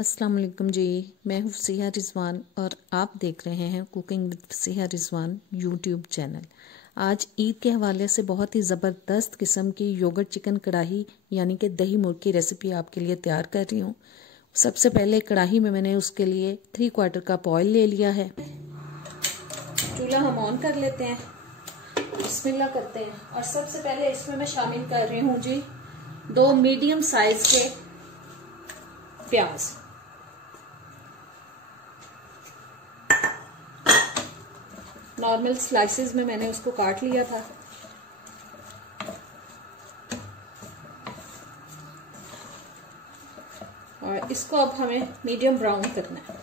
अस्सलाम वालेकुम जी। मैं हूँ फसीहा रिजवान और आप देख रहे हैं cooking with Fasiha Rizwan YouTube channel. आज ईद के हवाले से बहुत ही ज़बरदस्त किस्म की योगर्ट चिकन कढ़ाई यानी कि दही मुर्ग की रेसिपी आपके लिए तैयार कर रही हूँ। सबसे पहले कढ़ाई में मैंने उसके लिए 3/4 कप ऑयल ले लिया है। चूल्हा हम ऑन कर लेते हैं, बिस्मिल्लाह करते हैं और सबसे पहले इसमें मैं शामिल कर रही हूँ जी 2 मीडियम साइज के प्याज। नॉर्मल स्लाइसेस में मैंने उसको काट लिया था। और इसको अब हमें मीडियम ब्राउन करना है।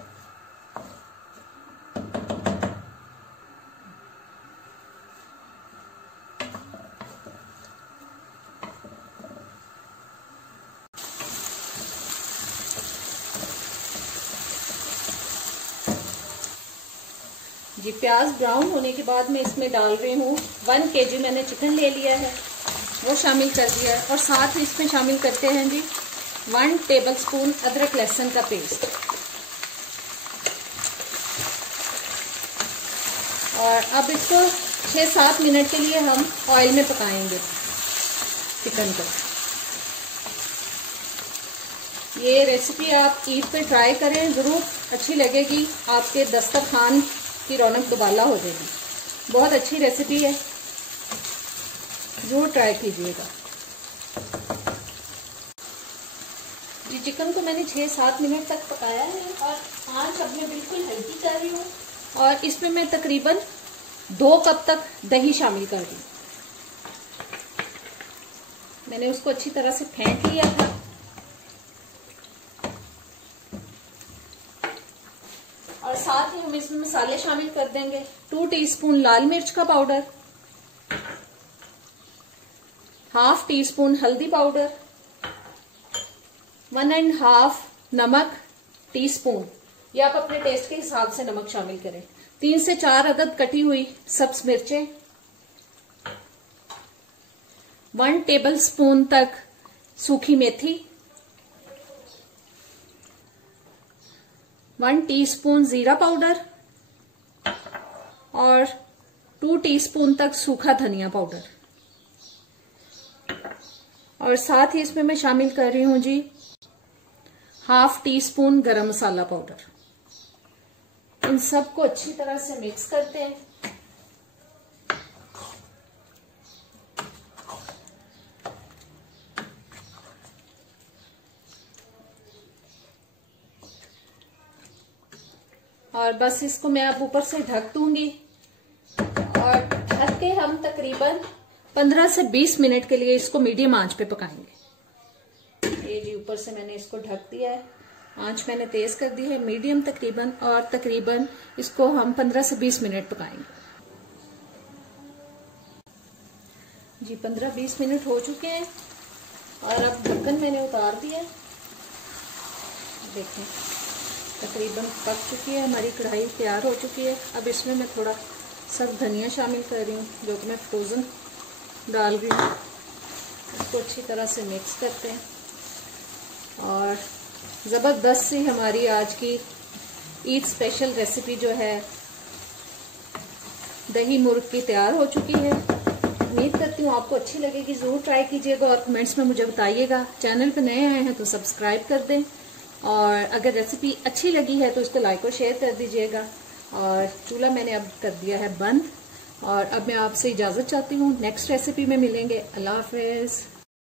जी प्याज ब्राउन होने के बाद मैं इसमें डाल रही हूँ 1 kg मैंने चिकन ले लिया है, वो शामिल कर दिया है। और साथ ही इसमें शामिल करते हैं जी 1 टेबलस्पून अदरक लहसुन का पेस्ट। और अब इसको 6-7 मिनट के लिए हम ऑयल में पकाएंगे चिकन को। ये रेसिपी आप ईद पे ट्राई करें, ज़रूर अच्छी लगेगी, आपके दस्तरखान की रौनक दुबाला हो जाएगी। बहुत अच्छी रेसिपी है, जरूर ट्राई कीजिएगा। जी चिकन को मैंने 6-7 मिनट तक पकाया है और आंच अब मैं बिल्कुल हल्की कर रही हूँ। और इसमें मैं तकरीबन 2 कप तक दही शामिल कर दी। मैंने उसको अच्छी तरह से फेंट लिया था। और साथ ही हम इसमें मसाले शामिल कर देंगे 2 टीस्पून लाल मिर्च का पाउडर, 1/2 टीस्पून हल्दी पाउडर, 1.5 नमक टीस्पून, या आप अपने टेस्ट के हिसाब से नमक शामिल करें। 3 से 4 अदद कटी हुई सब्ज मिर्चें, 1 टेबलस्पून तक सूखी मेथी, 1 टीस्पून जीरा पाउडर और 2 टीस्पून तक सूखा धनिया पाउडर। और साथ ही इसमें मैं शामिल कर रही हूं जी 1/2 टीस्पून गरम मसाला पाउडर। इन सबको अच्छी तरह से मिक्स करते हैं। और बस इसको मैं अब ऊपर से ढक दूंगी और ढक के हम तकरीबन 15 से 20 मिनट के लिए इसको मीडियम आंच पे पकाएंगे। ये जी ऊपर से मैंने इसको ढक दिया है, आंच मैंने तेज कर दी है मीडियम तकरीबन, और तकरीबन इसको हम 15 से 20 मिनट पकाएंगे। जी 15-20 मिनट हो चुके हैं और अब ढक्कन मैंने उतार दिया। देखें तकरीबन पक चुकी है हमारी कढ़ाई, तैयार हो चुकी है। अब इसमें मैं थोड़ा सब धनिया शामिल कर रही हूँ, जो कि मैं फ्रोज़न डाल रही हूँ। इसको अच्छी तरह से मिक्स करते हैं और ज़बरदस्त सी हमारी आज की ईद स्पेशल रेसिपी जो है दही मुर्ग की तैयार हो चुकी है। उम्मीद करती हूँ आपको अच्छी लगेगी, ज़रूर ट्राई कीजिएगा और कमेंट्स में मुझे बताइएगा। चैनल पर नए आए हैं तो सब्सक्राइब कर दें और अगर रेसिपी अच्छी लगी है तो इसको लाइक और शेयर कर दीजिएगा। और चूल्हा मैंने अब कर दिया है बंद और अब मैं आपसे इजाज़त चाहती हूँ। नेक्स्ट रेसिपी में मिलेंगे। अल्लाह हाफिज़।